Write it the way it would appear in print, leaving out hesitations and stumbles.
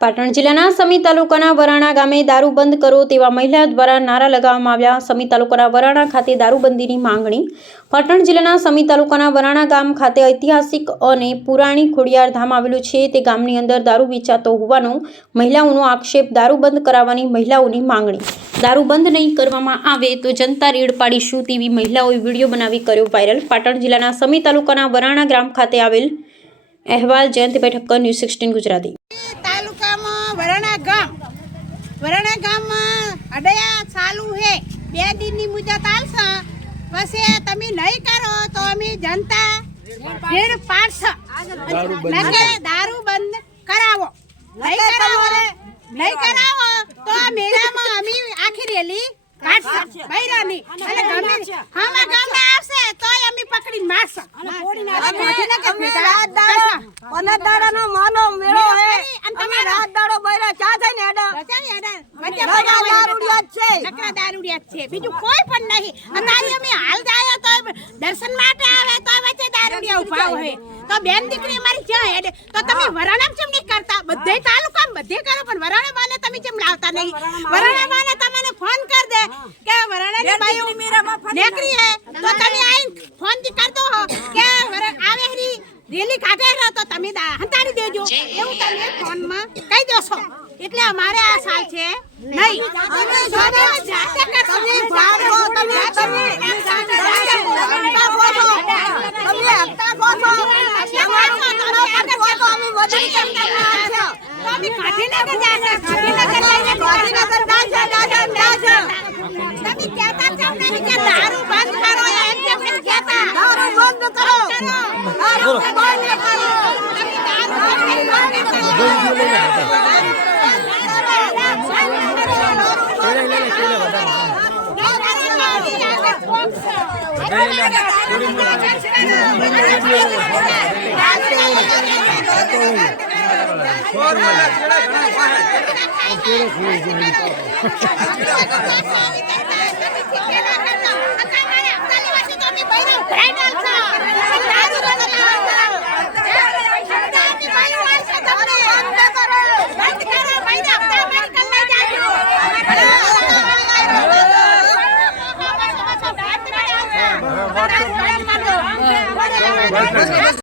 પાટણ જિલ્લાના સમી તાલુકાના વરાણા ગામે દારૂ બંધ કરો તેવા મહિલા દ્વારા નારા લગાવવામાં આવ્યા। સમી તાલુકાના વરાણા ખાતે દારૂબંધીની માંગણી। પાટણ જિલ્લાના સમી તાલુકાના વરાણા ગામ ખાતે ઐતિહાસિક અને પુરાણી ખોડિયાર ધામ આવેલું છે। તે ગામની અંદર દારૂ વેચાતો હોવાનો મહિલાઓનો આક્ષેપ। દારૂ બંધ કરાવવાની મહિલાઓની માંગણી। દારૂ બંધ નહીં કરવામાં આવે તો જનતા રેડ પાડીશું તેવી મહિલાઓએ વિડીયો બનાવી કર્યો વાયરલ। પાટણ જિલ્લાના સમી તાલુકાના વરાણા ગ્રામ ખાતે આવેલ અહેવાલ જયંતિભાઈ ઠક્કર, ન્યૂઝ 16 ગુજરાતી। वराणा गाम में अडया चालू है 2 दिन की मुदत आलसा वैसे तमी नहीं करो तो अमी जनता भीड़ पाड़स दारू बंद करावो नहीं करावो तो आ मेला में अमी आखिर रेली काटस बैरानी अरे गमे हम गाम में आवसे तो अमी पकड़ी मारस रात दाड़ो कोना दाड़ा नो मानो मेळो है अन तमे रात दाड़ो बैरा चा थाय ने एडा दारूडिया છે બીજું કોઈ પણ નહીં। અત્યારે અમે હાલ જાય તો દર્શન માટે આવે તો વચ્ચે દારૂડિયા ઉભા હોય તો બેન દીકરી મારી ક્યાં હેડે તો તમે વરાણા કેમ નહીં કરતા? બધે તાલુકા બધે કરો પણ વરાણા માને તમે કેમ લાવતા નહીં? વરાણા માને તમને ફોન કર દે કે વરાણાની બાઈ નેકરી હે તો તમે આઈ ફોન થી કર દો કે આવે હરી રેલી કાઢે રહો તો તમે હંતાડી દેજો એવું તમે ફોન માં કહી દેશો। એટલે અમારે આ સાલ છે નહીં અમે જોડે જાતે કરશું તમે ભાગો તમે હપ્તા ખો છો અમે વજન કેમ કરવાના છે તો અમે ગાંધીનગર જાશે ગાંધીનગર જાશે તમે કહેતા છો નહીં કે દારૂ બંધ કરો એમ કેમ કહેતા દારૂ બંધ કરો દારૂ બંધ કરો